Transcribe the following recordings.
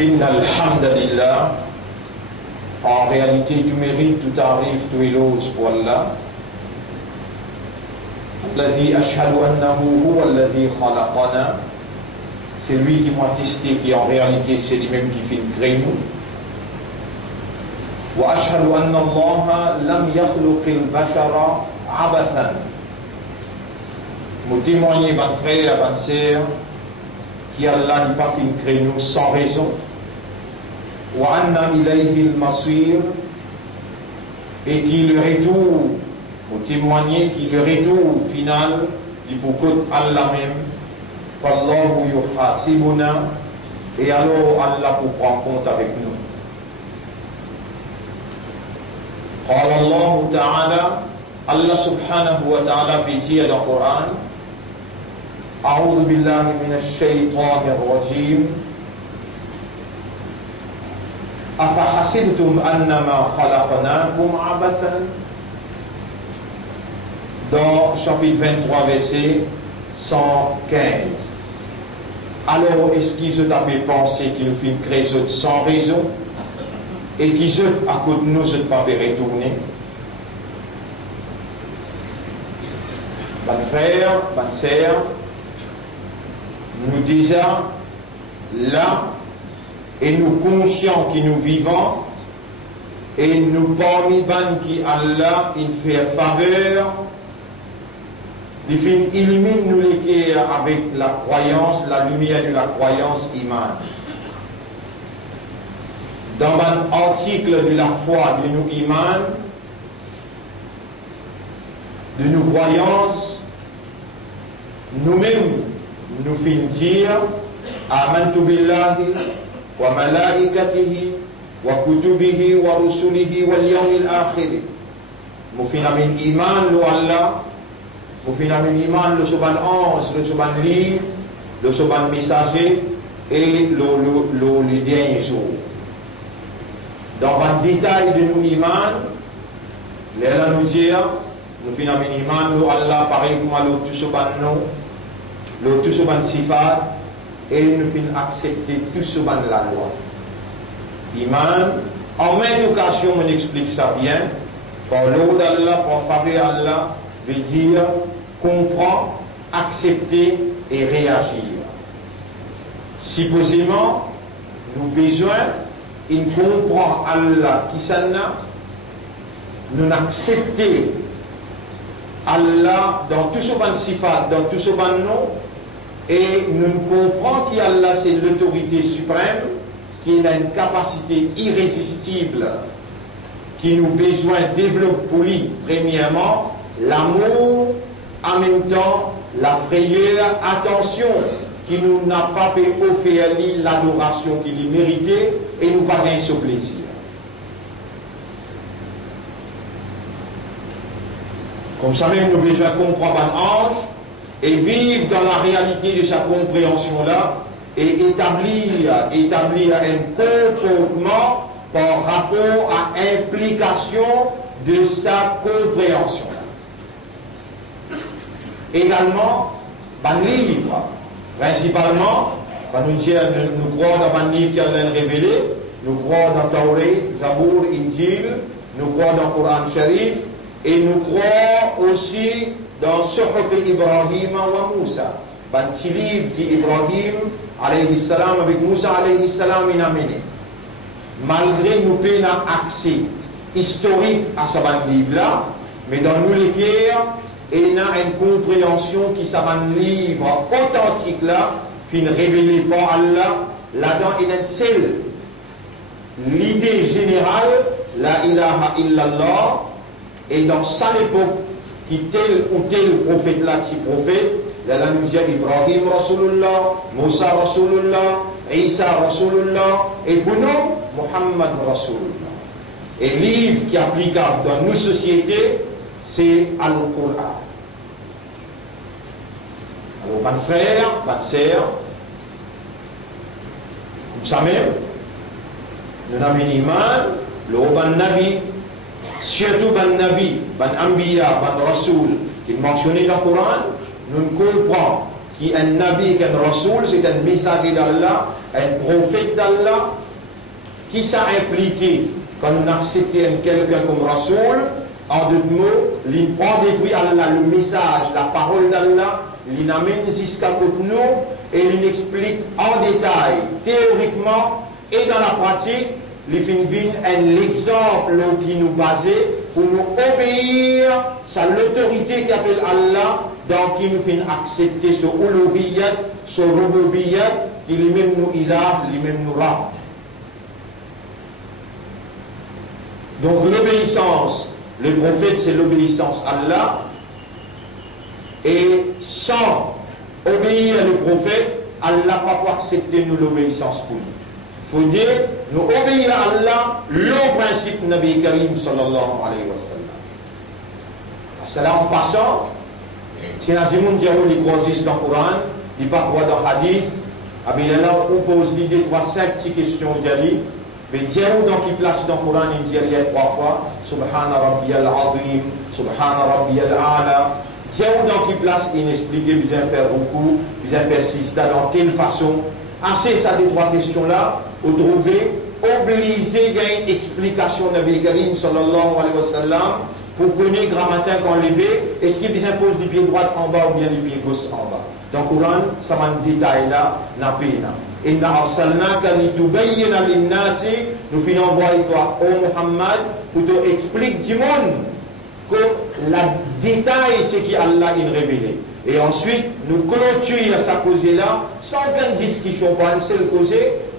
Inna alhamdulillah, en réalité tout mérite, tout arrive, tout éloge pour Allah. Alladhi ashhadu annahu huwa alladhi khalaqana, c'est lui qui m'a testé, qui en réalité c'est lui-même qui fait créer nous. Wa ashhadu anna Allah lam yakhluqil bashara abathan. Nous témoignons, mon frère, ma sœur, qui Allah n'a pas fait créer nous sans raison. Wa anna ilayhi al-masir, et qui le retour, pour témoigner qui le retour final, il faut que Allah même, fallahu yuhasibuna, et alors Allah pour prendre compte avec nous. قال الله تعالى, Allah subhanahu wa ta'ala peut dire dans le Coran, أعوذ بالله من الشيطان الرجيم أفحسبتم أنما خلقناكم عبثا. Dans chapitre 23 verset 115. Alors est-ce qu'ils ont pensé qu'ils nous font créer sans raison et qu'ils ont à côté de nous ne pas retourner? Mon frère, ma sœur, nous disons là, et nous conscients que nous vivons, et nous parmi qui Allah il fait faveur, il illumine nous les avec la croyance, la lumière de la croyance iman. Dans un article de la foi de nous iman, de nos croyances, nous-mêmes nous finissons dire amantu billahi wa malaikatihi wa kutubihi wa rusulihi wal yawmil akhir. Nous finissons iman lo Allah, nous finissons iman le soban ange, le soban livre, le soban messager et le dernier jour. Dans un détail de nous iman, les là nous dire nous finissons iman lo Allah pareil comme le tout soban non, le tout soban sifat, et nous finissons accepter tout soban la loi. Iman, en même occasion on explique ça bien, par l'ordre d'Allah, par faveur Allah, veut dire comprendre, accepter et réagir. Supposément, nous besoin, il comprend Allah qui s'en a, nous accepter Allah dans tout ce ban sifat, dans tout ce ban nom, et nous comprenons qu'Allah c'est l'autorité suprême, qui a une capacité irrésistible, qui nous besoin de développer pour lui, premièrement, l'amour, en même temps, la frayeur, attention, qui nous n'a pas fait offrir l'adoration qu'il méritait, et nous pas gagner ce plaisir. Comme ça même, nous besoin comprendre un ange, et vivre dans la réalité de sa compréhension-là, et établir un comportement par rapport à l'implication de sa compréhension. Également, un livre, principalement, nous croyons dans un livre qui a été révélé, nous croyons dans Taurat, Zabour, Injil, nous croyons dans le Coran Sharif, et nous croyons aussi dans Suhuf Ibrahim wa Moussa, un petit livre d'Ibrahim alayhi salam avec Moussa alayhi salam in amené. Malgré nous peine accès historique à ce livre-là, mais dans nous les cœurs, il y a une compréhension qui ça livre authentique là, fin révélé par Allah, là-dedans il y a une seule l'idée générale, la ilaha illallah, et dans sa époque, qui tel ou tel prophète là, si prophète, là nous dit Ibrahim Rasulullah, Moussa Rasulullah, Isa Rasulullah, et pour nous, Muhammad Rasulullah. Et le livre qui est applicable dans nos sociétés, c'est Al-Qur'an. Alors, mon frère, ma sœur, comme ça même, nous avons une iman, le ban Nabi, surtout ban Nabi, ban Ambiya, ban Rasoul, qui est mentionné dans le Coran, nous comprenons qui est un nabi, un rasoul, c'est un messager d'Allah, un prophète d'Allah, qui ça impliqué quand nous acceptons quelqu'un comme rasoul, en d'autres mots, il prend depuis Allah le message, la parole d'Allah, il amène jusqu'à côté nous et il explique en détail, théoriquement et dans la pratique, il fait un exemple qui nous basait pour nous obéir à l'autorité qui appelle Allah, donc qui nous fait accepter ce uluhiyyat, ce rububiyyat, qui lui-même nous ilah, lui-même nous rab. Donc l'obéissance, le prophète c'est l'obéissance à Allah, et sans obéir le prophète, Allah n'a pas accepter nous l'obéissance pour lui. Il faut dire, nous obéir à Allah, le principe Nabi Karim sallallahu alayhi wa sallam. C'est là en passant, si la monde dit les croises dans le Coran, il parle dans le hadith, là on pose l'idée 3-5 petites questions d'Ali, mais Dieu dans qui place dans le Coran, il dit 3 fois, Subhana Rabbiyal Azim, Subhana Rabbiyal A'la. Dieu dans qui place, il explique, il vient faire beaucoup, il vient faire sista, dans quelle façon. Assez ça des 3 questions-là, vous trouvez obligé d'une explication de Nabi Karim sallallahu alayhi wa sallam pour connaître grand matin quand levé, est-ce qu'il impose du pied droit en bas ou bien du pied gauche en bas. Dans le Coran, ça m'a un détail là, n'a pas. Inna arsalnaka litubayyina linnasi, nous finissons envoyer toi, ô Muhammad, pour te expliquer du monde que le détail c'est qu'Allah il révélé. Et ensuite, nous clôturons sa cause-là, sans aucune discussion, pas une seule cause.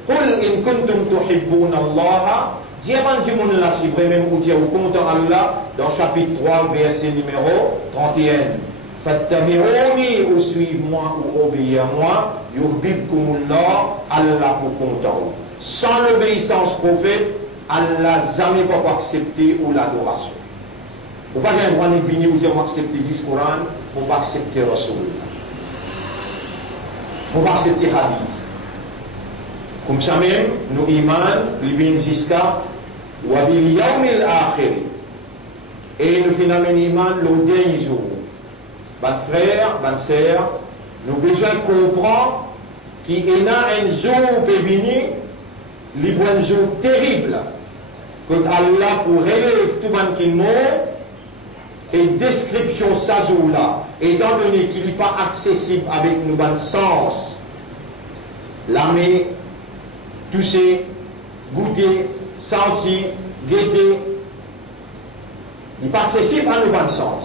Qul in kuntum tuhibbuna Allah, diamant du monde là, si vraiment vous dites, vous comptez Allah, dans chapitre 3, verset numéro 31. Fattabi'uni, ou suivez-moi, ou obéissez-moi, yuhbibkumullah, Allah vous compte. Sans l'obéissance prophète, Allah jamais pas accepter ou l'adoration. Vous ne pouvez pas avoir une venue où vous acceptez le Coran, vous ne pouvez pas accepter Rasoul. Vous ne pouvez pas accepter Hadith. Comme ça même, nous iman, nous venons jusqu'à Wabil Yawmil Akhir. Et nous finissons iman le dernier jour. Mes frères, mes sœurs, nous avons besoin de comprendre qu'il y a un jour qui est venu, un jour terrible, que Allah pour relever tout le monde qui meurt. Et description ça jour-là, étant donné qu'il n'est pas accessible avec nos bons sens, l'âmer, toucher, goûter, sentir, guetter, il n'est pas accessible à nos bons sens.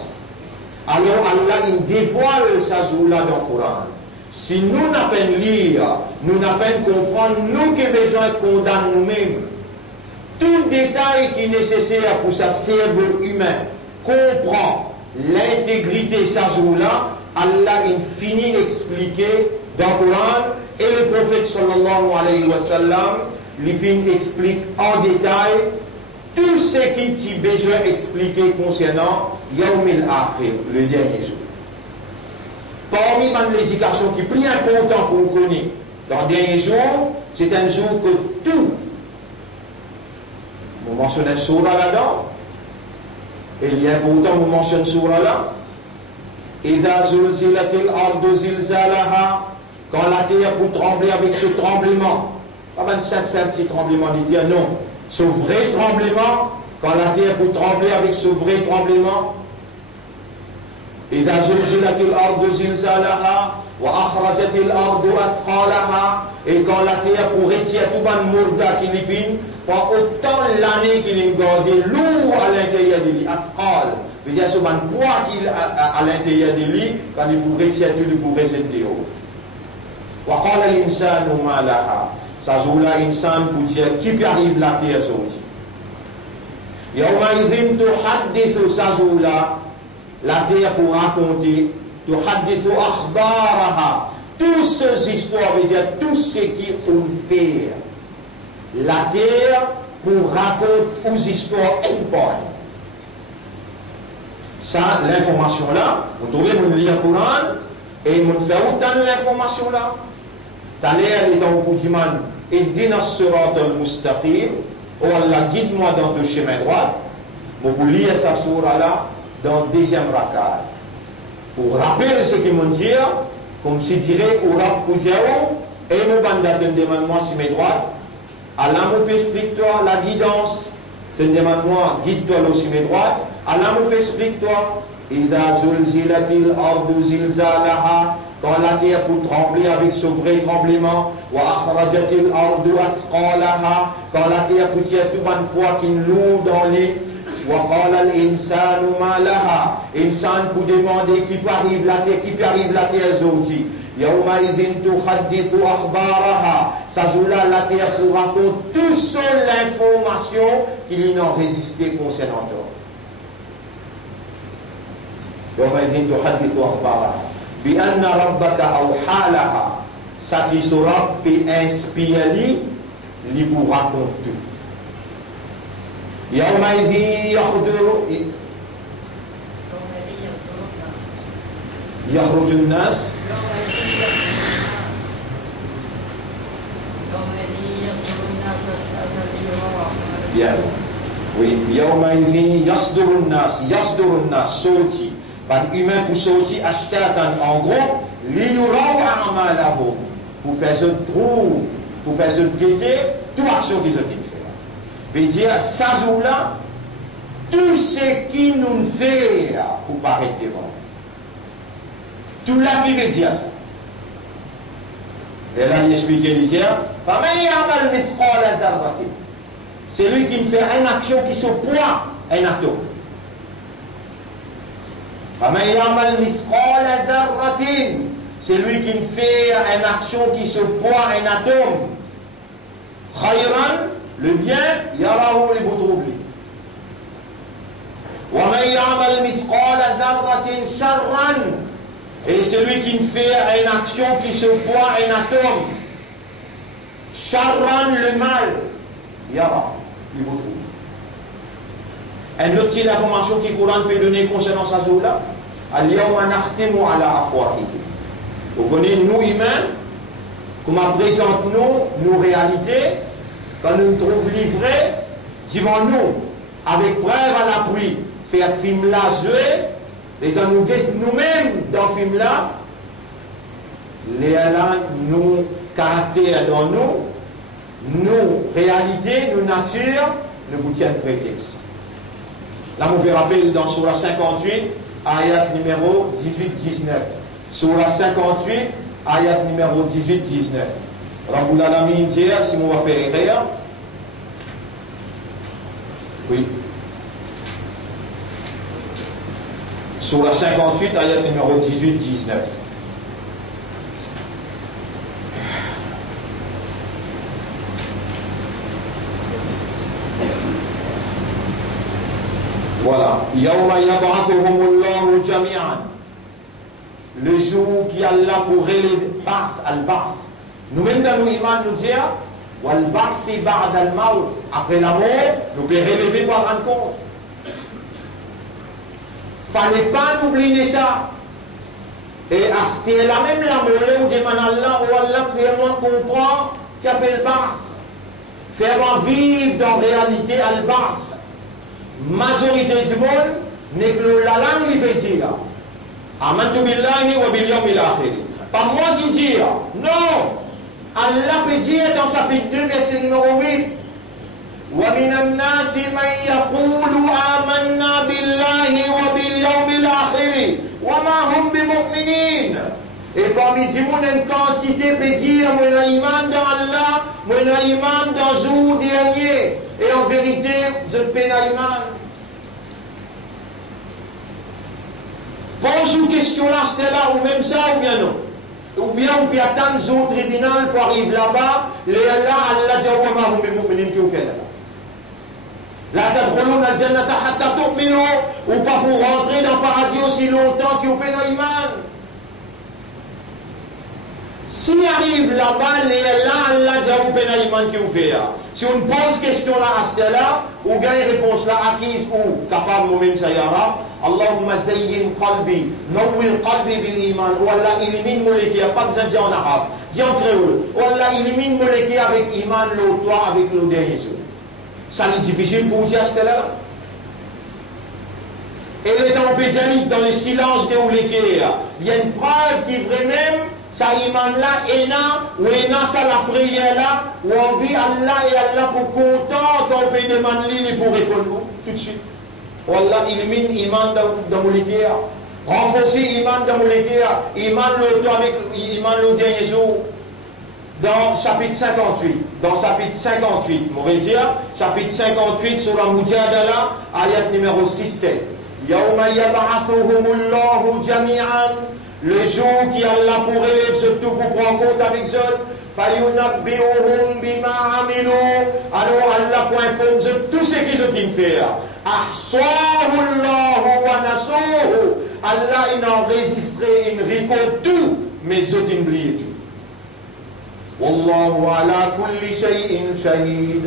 Alors Allah il dévoile ça jour-là dans le Coran. Si nous n'avons pas lire, nous n'avons pas comprendre, nous qui avons besoin de condamner nous-mêmes, tout détail qui est nécessaire pour sa cerveau humain, comprend l'intégrité de ce jour-là, Allah il finit d'expliquer dans le Coran et le prophète sallallahu alayhi wa sallam lui finit explique en détail tout ce qui est besoin d'expliquer concernant Yawmil Akhir, le dernier jour. Parmi les éducations qui est plus important pour nous connaître dans le dernier jour, c'est un jour que tout, on mentionne un surah là-dedans, et il y a important, on mentionne surah là, Idha zulzilatil ardu zilzalaha, quand la terre peut trembler avec ce tremblement, pas 25 petit tremblement d'India, non, ce vrai tremblement, quand la terre peut trembler avec ce vrai tremblement, Idha zulzilatil ardu zilzalaha, wa akhrajatil ardu athqalaha, et quand la terre pour retirer tout le monde qui est fini, pas autant l'année qu'il est gardé lourd à l'intérieur de lui, athqal, c'est-à-dire ce poids qu'il a à l'intérieur de lui, quand il pourrait retirer tout, il pourrait rester haut. Wa qala l'insanu ma laha, ça joue-là, insan pour dire qui arrive la terre aujourd'hui. Yawma idhin tuhaddithu, ça joue-là, la terre pour raconter, tuhaddithu akhbaraha, toutes ces histoires, veut dire tout ce qui on fait. La terre pour raconter aux histoires importantes. Ça, l'information-là, vous trouvez, vous lisez le Coran, et vous faites autant l'information-là. T'as l'air est dans le bout du monde, et dit dans ce surat al-Mustaqim, oh Allah, guide-moi dans le chemin droit, vous lisez sa surah-là dans le deuxième rakat. Pour rappeler ce qu'ils m'ont dit, comme si dirait, au rap Koudjao, et mon bandat te demande-moi si mes droits, Allah me explique-toi la guidance, te demande-moi, guide-toi aussi mes droits, Allah me explique-toi, Ida zulzilatil ardu zilzalaha, quand la terre peut trembler avec ce vrai tremblement, wa akhrajatil ardu athqalaha, quand la terre peut tirer tout un poids qui lourd dans l'île, wa qala al-insanu ma laha, insan peut demander qui peut arriver la terre aujourd'hui. Yawma idhin tuhaddithu akhbaraha, ça joue là la terre vous raconte toute seule l'information qu'il n'en résistait concernant toi. Yawma idhin tuhaddithu akhbaraha. بأن ربك أوحى لها ça qui sera peut inspirer lui pour raconter يومئذ يخرج الناس bien oui يومئذ يصدر الناس صوتي par humain pour sortir acheter en gros pour faire ce trouve pour faire ce guetter toute action qu'ils ont fait veut dire ça jour là tout ce qui nous fait pour paraître devant tout là qui veut dire ça et là il explique il dit c'est lui qui fait une action qui se poids un atome. C'est lui qui fait une action qui se poids un atome. Khayran, le bien, yarahu li boutroubi. Et celui qui fait une action qui se poids un atome. Sharran, le mal, yara li boutroubi. Une autre information qui Coran peut donner concernant sa zoula, Al-yawma nakhtimu ala afwahihim. Vous connaissez, nous humains, comment présente-nous nos réalités, quand nous nous trouvons livrés devant nous, avec preuve à l'appui, faire film là jouer, et quand nous guettons nous-mêmes dans le film là, nous caractères dans nous, nos réalités, nos natures, nous vous tiennent prétexte. Là, on peut rappeler dans Surah 58, ayat numéro 18-19. Surah 58, ayat numéro 18-19. Rabbul Alamin dit, si on va faire rire. Oui. Surah 58, ayat numéro 18-19. Voilà. Yawma yab'athuhumullahu jami'an. Le jour qui Allah pour relever al-ba'th. Nous-mêmes dans nos imams nous disons wal-ba'thi ba'da al-maut. Après la mort, nous pouvons relever par rencontre. Fallait pas oublier ça. Et à ce là même la mort où demande Allah, où Allah fait-moi comprendre qu'il appelle ba'th. Faire vivre dans la réalité al-ba'th. Majorité du monde n'est que la langue qui peut dire amantu billahi wa bil yawmil akhir. Pas moi qui dis non. Allah peut dire dans chapitre 2 verset numéro 8 wa minan nasi man yaqulu amanna billahi wa bil yawmil akhir wa ma hum bimu'minin. Et parmi du monde une quantité peut dire mon iman dans Allah, mon iman dans le jour dernier. Et en vérité, je ne peux pas iman. Pose une question là, c'était là, ou même ça, ou bien non. Ou bien on peut attendre au tribunal pour arriver là-bas, et là, Allah dit, wa ma hum bimu'minin qui vous fait là. La tadkhuluna al-jannata hatta tu'minu, ou pas pour rentrer dans le paradis aussi longtemps que vous faites dans l'iman. Si arrive là-bas, là, Allah dit, vous faites dans l'iman qui vous fait là. Si on pose question là à ce là, ou bien une réponse là acquise ou capable de même ça y aura, Allahumma zayyin qalbi, nawwir qalbi bil iman, ou Allah élimine mon légué, pas besoin de dire en arabe, dis en créole, ou Allah élimine mon légué avec iman, l'autre toi avec le dernier jour. Ça est difficile pour vous dire à ce là. Et les dans le silence de légué, il y a une preuve qui est vraie même, ça iman là, et ça la frayère là, ou on vit Allah et Allah pour content qu'on peut demander pour répondre tout de suite. Wallah, élimine iman dans mon l'équerre. Renforcer iman dans mon l'équerre. Iman l'auto avec iman le dernier jour. Dans chapitre 58. Dans chapitre 58, on va dire, chapitre 58 sur la Mujadala, ayat numéro 6-7. Yawma yab'athuhumullahu jami'an. Le jour qui Allah pour élève surtout pour prendre compte avec eux. Fayunabbi'uhum bima amilu. Alors Allah pour informer tout ce qu'ils ont fait. Ahsahu Allahu wa nasuhu. Allah il a enregistré, il récolte tout, mais ils ont oublié tout. Wallahu ala kulli shay'in shahid.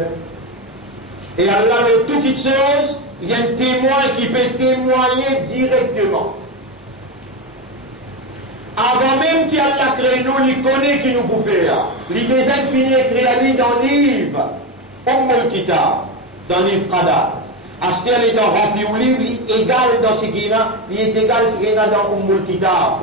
Et Allah de toutes les choses, il y a un témoin qui peut témoigner directement. Avant même qu'Allah crée nous, il connaît qui nous peut faire. Il déjà fini écrit dans le livre, Ummul Kitab, dans le livre Qadar. Astel est rempli au livre, il est égal dans ce qu'il y a, il est égal ce qu'il y a dans Ummul Kitab.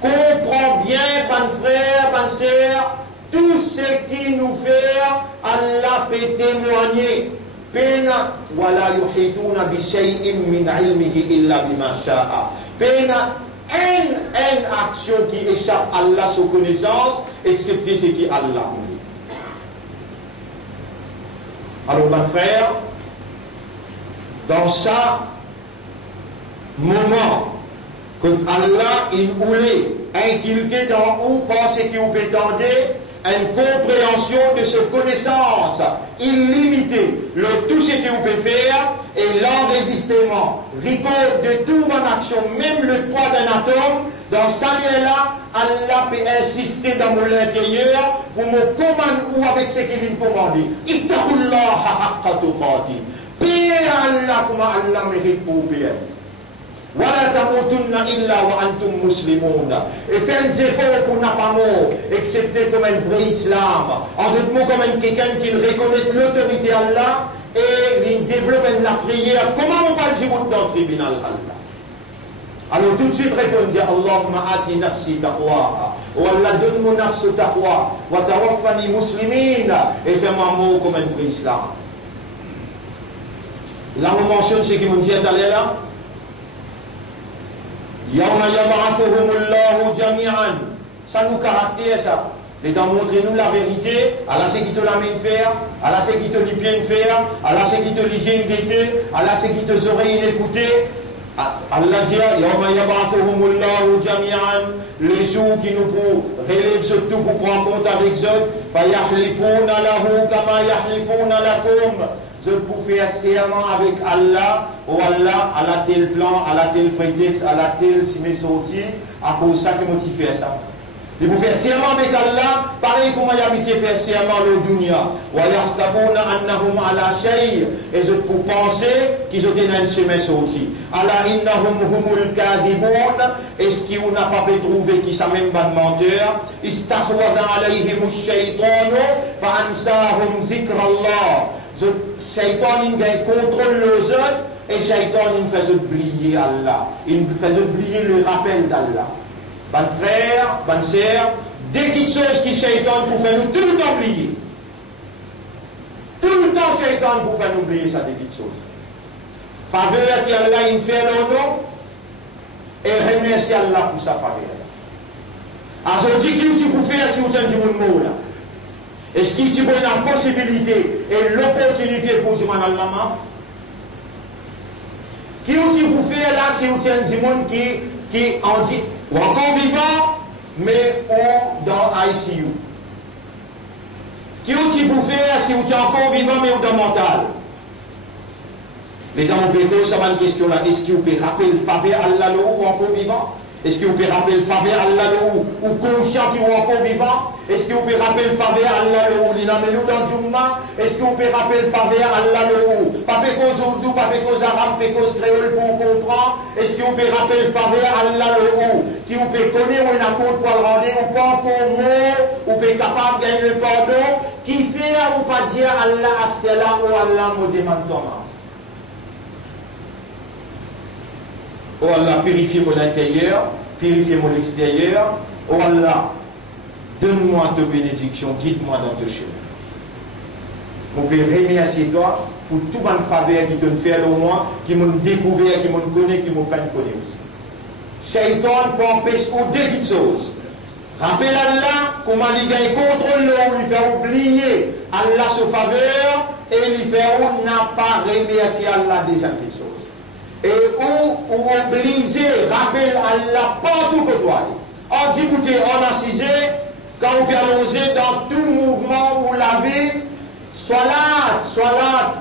Comprends bien, ban frère, ban sœur, tout ce qui nous fait, Allah peut témoigner. Pena wala yuhituna bi shay'in min ilmihi illa bima sha'a. Pena une action qui échappe à Allah sous connaissance, excepté ce qui Allah dit. Alors, mon frère, dans ça moment, quand Allah il voulait inculquer dans vous, pensez qu'il vous prétendait, une compréhension de cette connaissance illimitée, le tout ce que vous pouvez faire et l'enregistrement, record de toute bonne action, même le poids d'un atome, dans ce lien-là, Allah peut insister dans mon intérieur pour me commander ou avec ce qu'il me commande. Ittaqullah haqqa tuqati. Paix Allah comme Allah mérite pour paix. Wala tamutunna illa wa antum muslimun. Et faire des efforts pour n'a pas mort, excepté comme un vrai islam. En d'autres mots, comme quelqu'un qui reconnaît l'autorité d'Allah et il développe la prière. Comment on parle du monde dans le tribunal Allah? Alors tout de suite répondez Allahumma ati nafsi taqwa. Ou Allah donne mon nafs taqwa. Wa tawaffani muslimin. Et fais-moi mort comme un vrai islam. Là, on mentionne ce qui m'ont dit tout à l'heure. Yawma yab'athuhumullahu jami'an. Ça nous caractérise ça. Et d'en montrer nous la vérité, Allah c'est qui te l'amène faire, Allah c'est qui te dit bien faire, Allah c'est qui te lit une gaieté, Allah c'est qui te oreilles écouter. Allah dit Yawma yab'athuhumullahu jami'an. Les jours qui nous relèvent surtout pour prendre compte avec eux. Fayahlifuna lahu kama yahlifuna lakum. Je peux faire serment avec Allah, ou Allah, à la tel plan, à la tel prétexte, à la tel si mes sorties, à cause de ça que moi tu fais ça. Je peux faire serment avec Allah, pareil comme il y a habitué faire serment le dunya. Et je peux penser qu'ils ont une semaine sortie. Allah innahum humul kadibun. Est-ce qu'on n'a pas pu trouver qui sont même pas de menteur? Istahwada alayhim shaytanu fa ansahum dhikrallah. Shaitan il contrôle les autres et Shaitan il fait oublier Allah. Il fait oublier le rappel d'Allah. Ban frère, ban sœur, dès qu'il y a des choses qui Shaitan pour faire nous tout le temps oublier. Tout le temps Shaitan pour faire nous oublier ça des petites choses. Faveur qu'Allah il fait le nom et remercie Allah pour sa faveur. Alors je dis qu'il tu peux faire si vous avez du monde là. Est-ce qu'il y a une possibilité et l'opportunité pour dire à Allah? Qui vous faire là si vous avez du monde qui en dit, ou encore vivant, mais ou dans ICU? Qui vous faire si vous êtes encore vivant, mais ou dans mental? Les gens ont posé ça une question là. Est-ce que vous pouvez rappeler le faveur à Allah ou encore vivant? Est-ce que vous pouvez rappeler le faveur à Allah ou conscient qui est encore vivant? Est-ce que vous pouvez rappeler le faveur à Allah ou l'inamenu dans Jumma? Est-ce que vous pouvez rappeler le faveur à Allah ou pas cause ourdou, pas cause arabe, pas cause créole pour comprendre? Est-ce que vous pouvez rappeler le faveur à Allah ou qui vous pouvez connaître ou une accord pour le rendre ou pas encore mot ou pouvez capable de gagner le pardon? Qui fait ou pas dire Allah à ce là ou Allah me demande comment? Oh Allah, purifiez mon intérieur, purifiez mon extérieur. Oh Allah, donne-moi ta bénédiction, guide-moi dans tes chemins. Mon Père, remercie toi pour tout le faveur qui te fait au moi, qui m'ont découvert, qui m'ont connu, qui m'ont pas connu aussi. Shaitan peut empêcher au début de choses. Rappelle Allah comment il gagne contrôle, il fait oublier Allah sa faveur et il fait on n'a pas remercié Allah déjà quelque chose. Et ou obliger, rappelle Allah partout que toi. On dit écoutez, on a cisé, quand on peut allonger dans tout mouvement ou la vie, Salat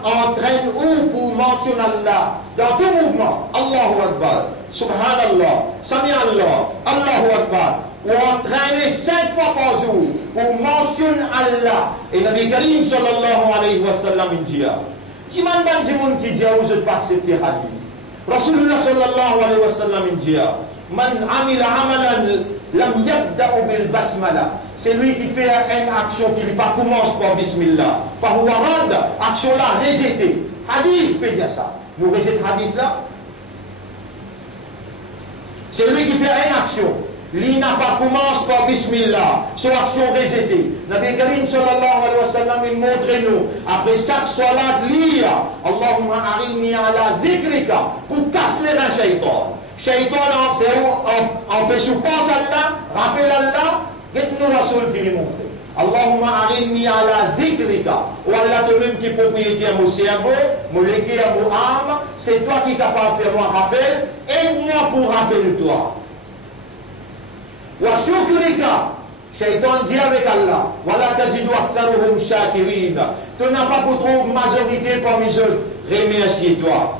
entraîne ou pour mentionner Allah dans tout mouvement. Allahu Akbar, Subhanallah, Sami Allah, Allahu Akbar. Ou entraîner 5 fois par jour pour mentionner Allah. Et Nabi Karim sallallahu alayhi wa sallam dit qui man ban di moun qui dit ou je pas accepter hadith. Rasulullah sallallahu alayhi wa sallam dit man amila amalan lam yabda'u bil basmala. C'est lui qui fait une action qui ne commence par Bismillah. Fahuwa rad, action là, rejetée. Hadith peut dire ça. Nous rejetons hadith là. C'est lui qui fait une action. Lui n'a pas commencé par Bismillah. Son action rejetée. Nabi Karim sallallahu alayhi wa sallam, il montre nous. Après chaque salat, lire Allahumma arini ala dhikrika pour casser les shaitan. Shaitan, c'est où empêche de penser à Allah, rappelle Allah. Qu'est-ce Rasul qui lui montre? Allahumma arini ala dhikrika. Ou Allah toi-même qui propriété à mon cerveau, mon légué à mon âme, c'est toi qui es capable de faire mon rappel, aide-moi pour rappeler toi. Wa shukrika. Shaitan dit avec Allah, Wala tajidu aktharuhum shakirin. Tu n'as pas pour trouver majorité parmi eux, remercie-toi.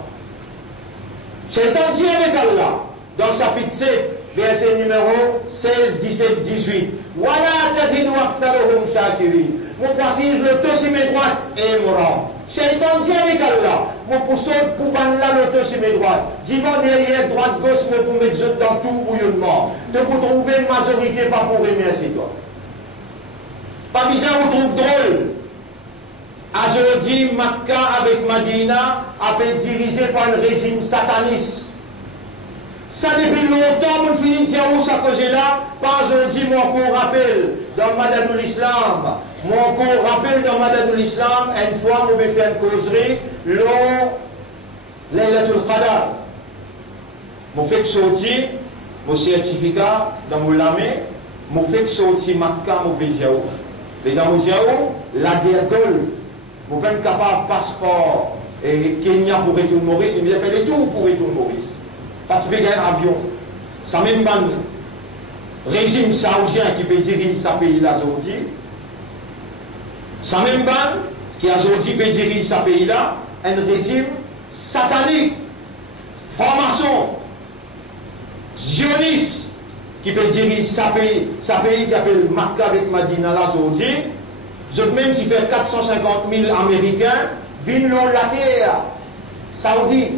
Shaitan dit avec Allah, dans le chapitre 7, verset numéro 16, 17, 18. Wala tajidu aktharuhum shakirin. Mon précise le tosimé droite et mon rang. Shaitan dit avec Allah, mon pousson pour ban là le tosimé droite. Divan derrière, droite, gauche, mais pour mettre dans tout bouillonnement. De vous trouver une majorité, pas pour remercier toi. Pas bizarre, vous trouve drôle. Aujourd'hui, Makka avec Madina a été dirigé par un régime sataniste. Ça depuis longtemps, mon finit de où ça cause là, pas aujourd'hui, mon cours rappel dans Madadou l'Islam. Mon cours rappel dans Madadou l'Islam, une fois, on m'a fait une causerie, long, Laylatul Qadar. Mon fait sortir, mon certificat dans mon lamé, mon fait sortir Makka, mon Béjaou. Et dans mon Béjaou, la guerre Golfe, mon pas capable passeport, et Kenya pour retourner Maurice, il m'a fait les tours pour retourner Maurice. Parce que un avion, ça même pas régime saoudien qui peut diriger ce pays-là aujourd'hui, ça même pas qui aujourd'hui peut diriger ce pays-là, un régime satanique, franc-maçon, zioniste, qui peut diriger ce pays qui appelle Makka avec Madina là aujourd'hui, même si fait 450 000 Américains, viennent la terre saoudite.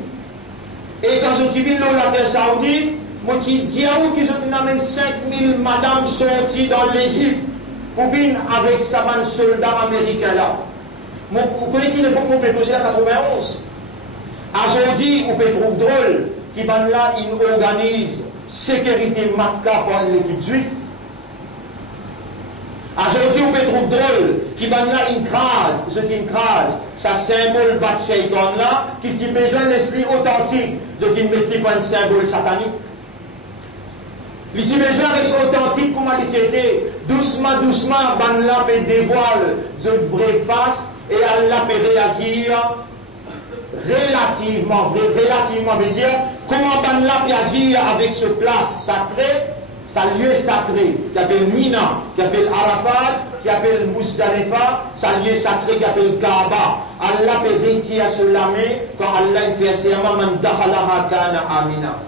Et quand je dis la terre saoudite, je dis qu'ils ont amené 5000 madames sorties dans l'Égypte pour venir avec sa bande soldats américains là. Vous connaissez qui l'époque où on peut poser à 91. Aujourd'hui, on peut trouver drôle qui là, il organise sécurité Makka pour l'équipe juive. Aujourd'hui, on peut trouver drôle qui va là une crase, une crase, ça symbole bat shaitan là, qui si besoin l'esprit authentique, de qui mettre pas un symbole satanique. Si besoin reste authentique, comment il c'était, doucement, doucement, ban là peut dévoile de vraie face et Allah peut réagir relativement, veut dire, comment ban là peut agir avec ce place sacrée. Ça lieu sacré qui appelle Mina, qui appelle Arafat, qui appelle Muzdalifa, ça lieu sacré qui appelle Kaaba. Allah peut retirer sur la main quand Allah fait serment man dakhalaha kana amina.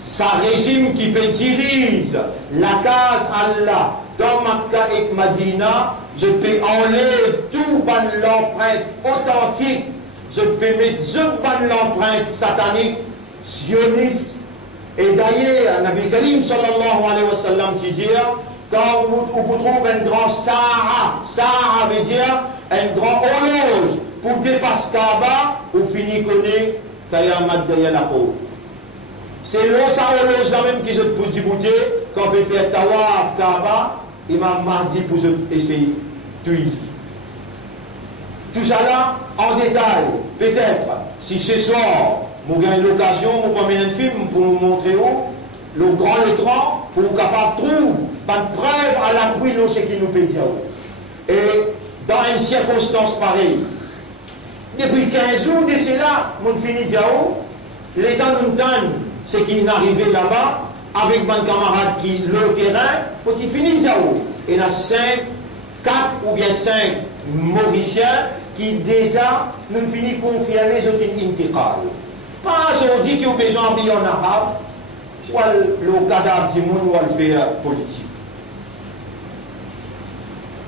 Ça régime qui peut diriger la case Allah dans Makka et Madina, je peux enlever tout l'empreinte authentique, je peux mettre l'empreinte satanique, sioniste. Et d'ailleurs, Nabi Karim sallallahu alayhi wa sallam dit, quand on trouve un grand Sa'a veut dire un grand horloge pour dépasser Kaaba, on finit connaître Kayamat Daya la peau. C'est l'os à l'os là même qui se peut débouter, quand on peut faire tawaf, Kaaba, Imam Mahdi pour essayer de tuer. Tout ça là, en détail, peut-être, si ce soir, vous avez l'occasion, vous prenez un film pour vous montrer où, le grand écran, pour vous capable de trouver une preuve à l'appui de ce qui nous peut dire. Et dans une circonstance pareille, depuis 15 jours de cela, on finit de dire, les temps nous donnent ce qui est arrivé là-bas, avec mon camarade qui le terrain, on finit de dire, et il y a 4 ou bien 5 Mauriciens qui déjà nous finissent confirmer ce qui est intégrale. Pas aujourd'hui qui ont besoin de en arabe, ou le cadavre du monde ou le faire politique.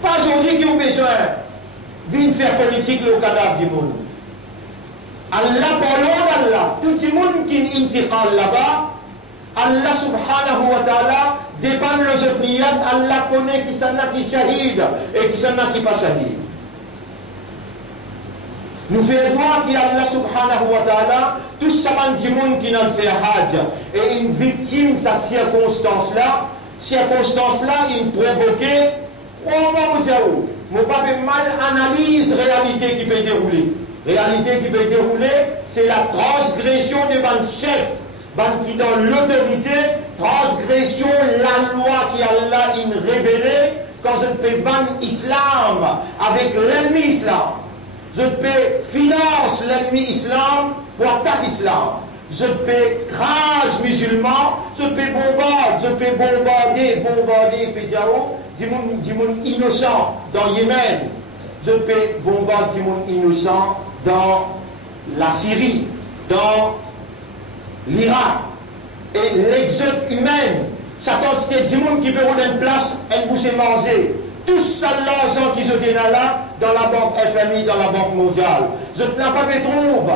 Pas aujourd'hui qui ont besoin de faire politique le cadavre du monde. Allah, parlons d'Allah, tout le monde qui est intégrale là-bas, Allah subhanahu wa ta'ala dépend de nos opinions, Allah connaît qui s'en a qui shahid et qui s'en a qui pas shahid. Nous faisons droit qu'Allah subhanahu wa ta'ala, tout ça du monde qui n'a fait hajj, et une victime, sa circonstance-là, il provoquait, mon papa mal analyse réalité qui peut dérouler. Réalité qui peut dérouler, c'est la transgression de ban chef, ban qui dans l'autorité, transgression la loi qui Allah a révélée, quand je peux vendre islam avec l'ennemi islam. Je peux finance l'ennemi islam pour attaquer l'islam. Je peux craser musulmans, je peux bombarder du monde innocent dans Yémen. Je peux bombarder du monde innocent dans la Syrie, dans l'Irak. Et l'exode humain, ça quantité du monde qui peut avoir une place, elle vous est mangée. Tout ça, l'argent qui se donne là, dans la banque FMI, dans la banque mondiale. Je n'ai pas trouve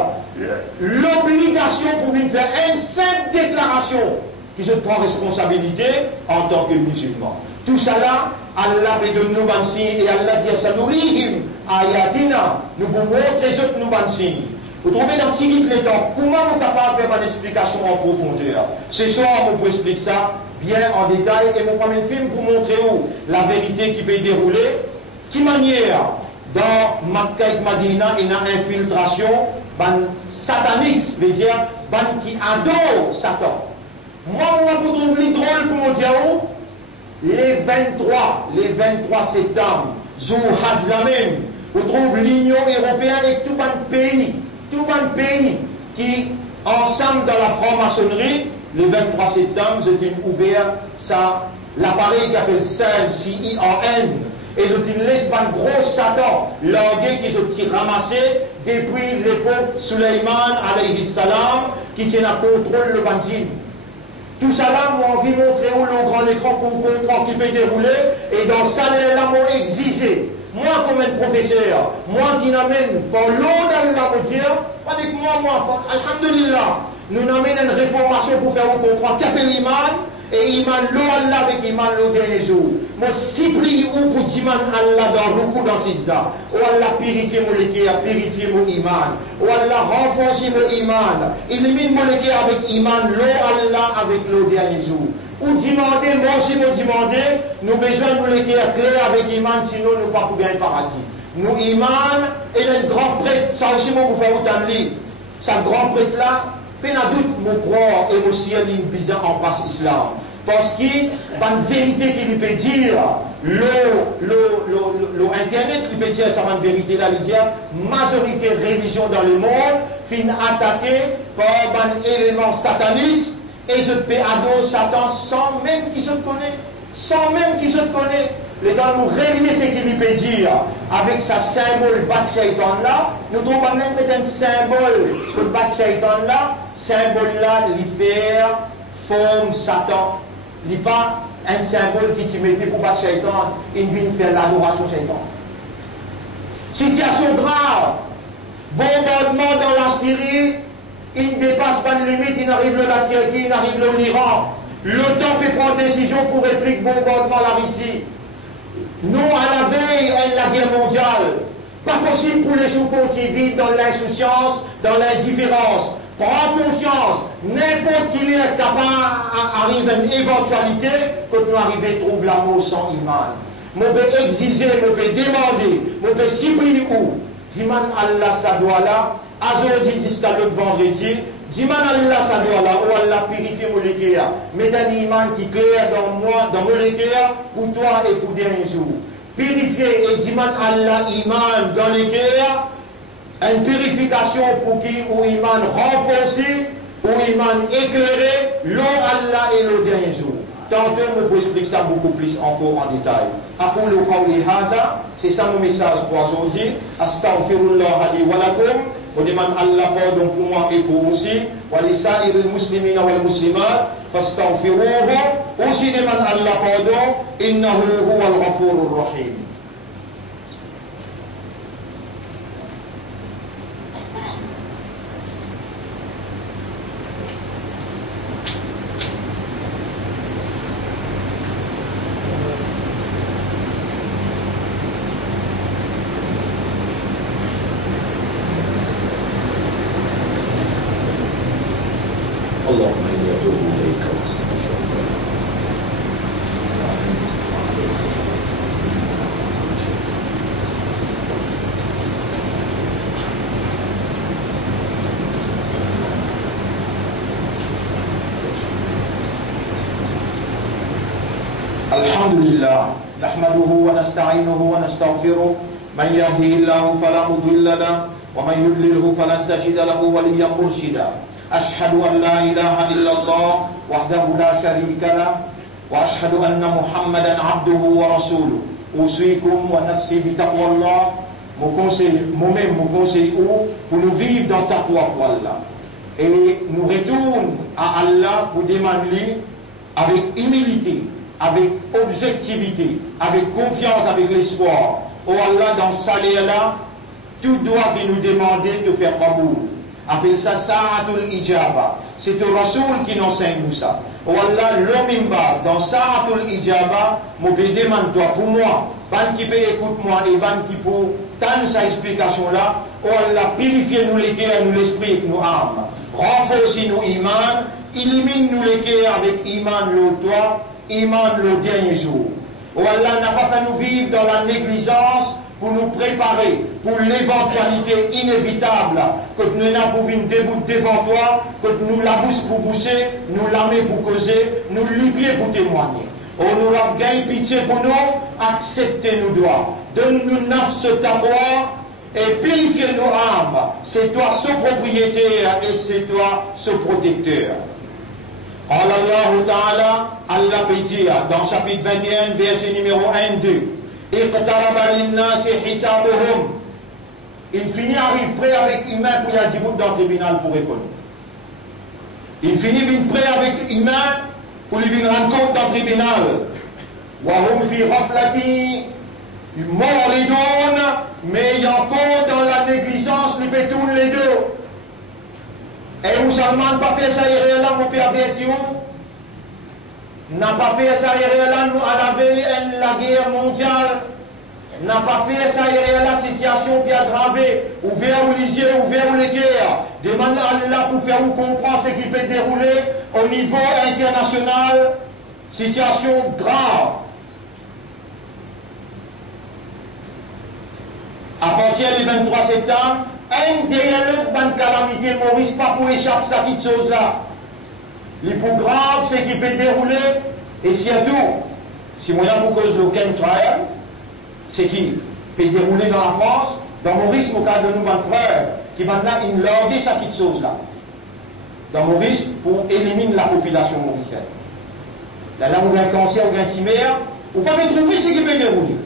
l'obligation pour lui faire une simple déclaration qui se prend responsabilité en tant que musulman. Tout ça là, Allah peut donner nous un signe et Allah dit ça nous rihim ayatina, nous vous montrer les autres nous un signe. Vous trouvez dans petit livre les temps, comment vous êtes capable de faire une explication en profondeur? Ce soir, vous pouvez expliquer ça bien en détail et vous prenez un film pour montrer où la vérité qui peut dérouler, qui manière dans Makkah et Madina il y a une infiltration, ban sataniste, veut dire, ban qui adore Satan. Moi, vous trouvez drôle pour me dire où les 23 septembre, jour Hajj la même, vous trouvez l'Union européenne et tout un pays qui, ensemble dans la franc-maçonnerie, le 23 septembre, je t'ai ouvert l'appareil qui s'appelle CIAN. Et je t'ai laissé un gros Satan, l'orgueil qui se ramassé depuis l'époque Suleiman alayhi salam, qui s'est à contrôle le bandit. Tout ça là, moi, envie de montrer où le grand écran pour comprendre qui peut dérouler, et dans ça, là, moi, exigé. Moi, comme un professeur, moi qui n'amène par l'eau d'Allah, avec moi, alhamdulillah, nous n'amène une réformation pour faire comprendre qu'appelle l'iman, et iman l'eau Allah avec iman l'eau des jours. Moi, supplie ou pour iman Allah dans beaucoup dans ces là. Oh Allah, purifie mon légué, purifie mon iman. Oh Allah, renforce mon iman. Élimine mon légué avec iman, l'eau Allah avec l'eau des jours. Ou demander, moi aussi nous demander, nous besoin de nous léguer clair avec iman, sinon nous ne pouvons pas gagner le paradis. Nous iman, et le grand prêtre, ça aussi moi vous faire autant de livres. Ce grand prêtre là, peine à doute, mon croire et mon ciel une bizarre en passe islam. Parce qu'il y a une vérité qui lui peut dire, Internet lui peut dire, ça va une vérité là, il dit, majorité de religion dans le monde, fin attaquée par un élément sataniste, et je peux adorer Satan sans même qu'il se connaît. Sans même qu'il se connaît. Les gars, nous relier ce qu'il lui peut dire avec sa symbole Bat Shaitan là, nous devons même mettre un symbole pour Bat Shaitan là, symbole là, lui faire forme Satan. Il n'est pas un symbole qui tu mettais pour Bat Shaitan, il vient faire l'adoration Shaitan. Situation grave, bombardement dans la Syrie, il ne dépasse pas de limite, il arrive le la Turquie, il arrive l'Iran. L'OTAN peut prendre décision pour répliquer bombardement la Russie. Nous, à la veille de la guerre mondiale, pas possible pour les sous-continents qui vivent dans l'insouciance, dans l'indifférence. prends conscience, n'importe qui est capable arrive à une éventualité, que nous arrivons à trouver l'amour sans iman. Mon peut exiger, mon peut demander, mon peut supplier où? Diman Allah ça doit là, aujourd'hui jusqu'à l'autre vendredi, Diman Allah ça doit là, où Allah purifie mon légué, mais d'un iman qui clair dans moi, dans mon légué, pour toi et pour un jour. Purifier et Diman Allah iman dans les guerres, une purification pour qui ou iman renforcé, ou iman éclairé, l'eau Allah et l'eau dernier jour. Tantôt, on peut expliquer ça beaucoup plus encore en détail. Aqulu qawli hada, c'est ça mon message pour aujourd'hui. Astaghfirullah li wa lakum. On demande Allah pardon pour moi et pour vous aussi. Wa li sa'iril muslimina wal muslimat. Fastaghfiruhu. Aussi demande Allah pardon. Innahu huwal ghafurur rahim. اللهم إني أتوب إليك وأستغفرك. الحمد لله نحمده ونستعينه ونستغفره من يهده الله فلا مضل له ومن يضلله فلن تجد له وليا مرشدا أشهد أن لا إله إلا الله وحده لا شريك له وأشهد أن محمدا عبده ورسوله أوصيكم ونفسي بتقوى الله moi-même mon conseil pour nous vivre dans taqwa pour Allah et nous retourne à Allah pour demander avec humilité, avec objectivité, avec confiance, avec l'espoir. Oh Allah, dans ça là, tout doit nous demander de faire qaboul. Appelle ça Sa'atul Ijaba. C'est le Rasoul qui nous enseigne nous ça. Oh Allah, l'homme dans Sa'atul Ijaba, je me demande toi pour moi, ban qui peut écouter moi et ban qui peut tendre sa explication là. Oh Allah, purifiez-nous les cœurs, nous l'esprit et nous âmes. Renforcez-nous iman, élimine-nous les cœurs avec iman le toi, iman le dernier jour. Oh Allah n'a pas fait nous vivre dans la négligence pour nous préparer pour l'éventualité inévitable que nous n'avons une déboute devant toi, que nous la bouche pour bousser, nous l'armée pour causer, nous l'huissier pour témoigner. Oh, nous avons gagné pitié pour nous, acceptez nos doigts, donne-nous nafs taqwa et purifie nos âmes. C'est toi ce propriétaire et c'est toi ce protecteur. Allah Ta'ala, Allah peut dire dans chapitre 21, verset numéro 1-2. Il finit arrive prêt avec humain pour y aller dans le tribunal pour répondre. Il finit prêt avec humain pour lui rendre compte dans le tribunal. Wahum fi raflati, il mord les donnes, mais il y a encore dans la négligence, lui fait tourner les deux. Et vous ne pas fait ça hier là, mon père Berthiou. N'a pas fait ça hier là, nous à la veille de la guerre mondiale. N'a pas fait ça hier là, situation qui a aggravé. Ouvert ou lisier, ouvert ou les guerres. Demande à Allah pour faire vous comprendre ce qui peut dérouler au niveau international. Situation grave. À partir du 23 septembre, un derrière l'autre, bonne calamité, Maurice, pas pour échapper à cette chose-là. Le plus grave, c'est qui peut dérouler, et surtout, si moi, pour cause le chemtrail, c'est qui peut dérouler dans la France, dans Maurice, au cas de nous, qui maintenant, il leur dit cette chose-là. Dans Maurice, pour éliminer la population mauricienne. Là, vous avez un cancer ou un tumeur, vous pouvez trouver ce qui peut dérouler.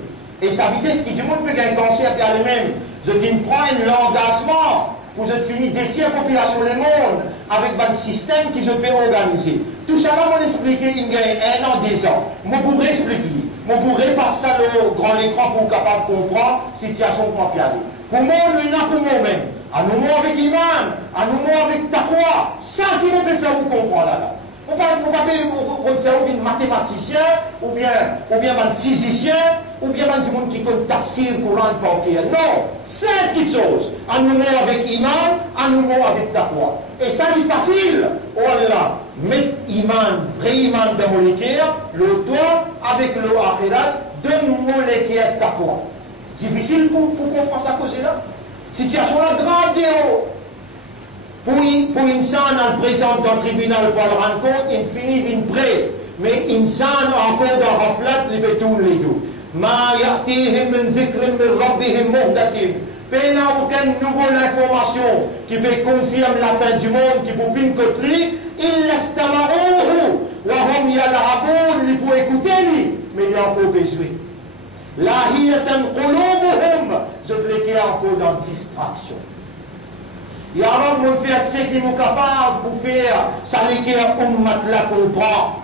Et sa vitesse qui du monde peut gagner un cancer qui a les mêmes. Vous prennent l'engagement pour finir détruire la population du monde avec un système qui se peut organiser. Tout ça, va m'expliquer, il gagne 1 an, 2 ans. Moi, je pourrais expliquer. Moi, je pourrais passer ça au grand écran pour capable de comprendre la situation qu'on peut aller. Pour moi, nous n'avons pour nous-mêmes. À nous avec Iman, à nous avec Taqwa. Ça qui peut faire vous comprendre là. On va faire un mathématicien, ou bien un physicien, ou bien un monde qui compte tafsir, courant, banquier. Non, c'est une petite chose. Un numéro avec iman, un numéro avec taqwa. Et ça, c'est facile. Voilà, mettre iman, vrai iman de molécule, le toit avec le akhirat, de molécule taqwa. Difficile pour comprendre ça cause là. Situation là grave de haut. Pour insan en présent dans le tribunal pour le rendre compte, il finit une près. Mais insan encore dans raflat, il fait tout les deux. Ma ya'tihim min dhikrin min rabbihim muhdatin. Il n'y a aucune nouvelle information qui peut confirmer la fin du monde, qui peut venir contre lui. Il laisse tamarouhu. Wa hum yal'aboun, il peut écouter lui. Mais il y a encore besoin. Lahiyatan qulubuhum. Je te l'ai dit encore dans distraction. Et alors, on fait ce qui nous capable pour faire ça, les gars, ummat la comprend.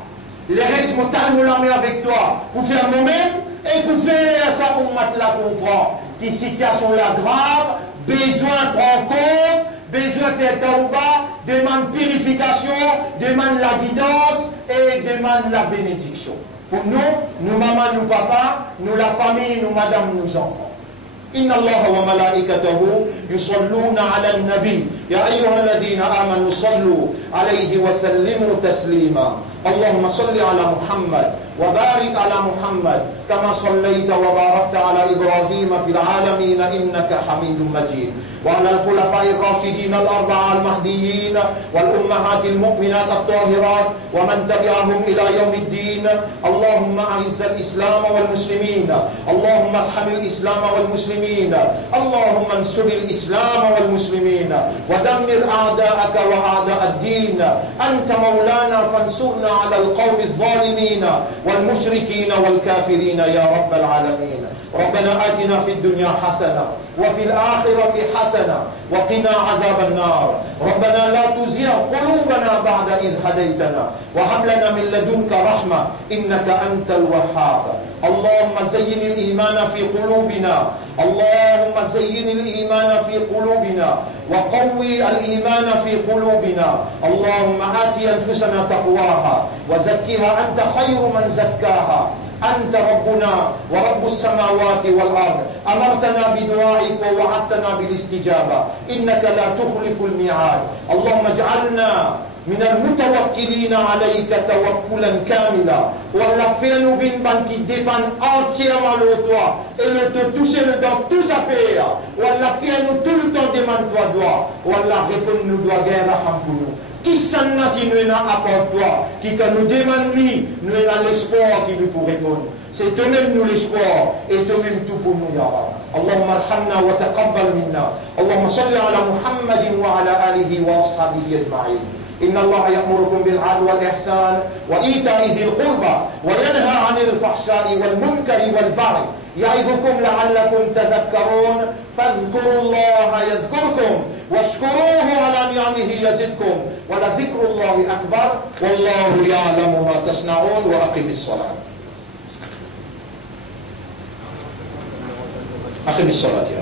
Les restes, nous la met avec toi pour faire nous-mêmes et pour faire ça, ummat la comprend. Qui situation là grave, besoin prendre compte, besoin faire tauba, demande purification, demande la guidance et demande la bénédiction. Pour nous maman, nous papa, nous la famille, nous madame, nous enfants. إن الله وملائكته يصلون على النبي يا أيها الذين آمنوا صلوا عليه وسلموا تسليما اللهم صل على محمد وبارك على محمد كما صليت وباركت على إبراهيم في العالمين إنك حميد مجيد وعلى الخلفاء الراشدين الأربعة المهديين والأمهات المؤمنات الطاهرات ومن تبعهم إلى يوم الدين اللهم أعز الإسلام والمسلمين اللهم ارحم الإسلام والمسلمين اللهم انصر الإسلام والمسلمين ودمر أعداءك وأعداء الدين أنت مولانا فانصرنا على القوم الظالمين والمشركين والكافرين يا رب العالمين ربنا آتنا في الدنيا حسنة وفي الآخرة حسنة وقنا عذاب النار ربنا لا تزغ قلوبنا بعد إذ هديتنا وهب لنا من لدنك رحمة إنك أنت الوهاب اللهم زين الإيمان في قلوبنا اللهم زين الإيمان في قلوبنا وقوي الإيمان في قلوبنا اللهم آت أنفسنا تقواها وزكها أنت خير من زكاها أنت ربنا ورب السماوات والأرض أمرتنا بدعائك ووعدتنا بالاستجابة إنك لا تخلف الميعاد اللهم اجعلنا من المتوكلين عليك توكلا كاملا والله fais-nous une banque qui dépend entièrement de toi et le te toucher dans toutes affaires wallah fais-nous tout le temps demande-toi droit wallah réponds-nous droit guerre raham pour nous qui s'en a qui nous a apporté toi qui quand nous demande lui nous a l'espoir qui nous pour répondre c'est toi-même nous l'espoir et toi-même tout pour nous ya Rab اللهم ارحمنا وتقبل منا اللهم صل على محمد وعلى آله وأصحابه أجمعين إن الله يأمركم بالعدل والإحسان وإيتاء ذي القربى وينهى عن الفحشاء والمنكر والبغي يعظكم لعلكم تذكرون فاذكروا الله يذكركم واشكروه على نعمه يزدكم ولذكر الله أكبر والله يعلم ما تصنعون وأقم الصلاة أقم الصلاة يا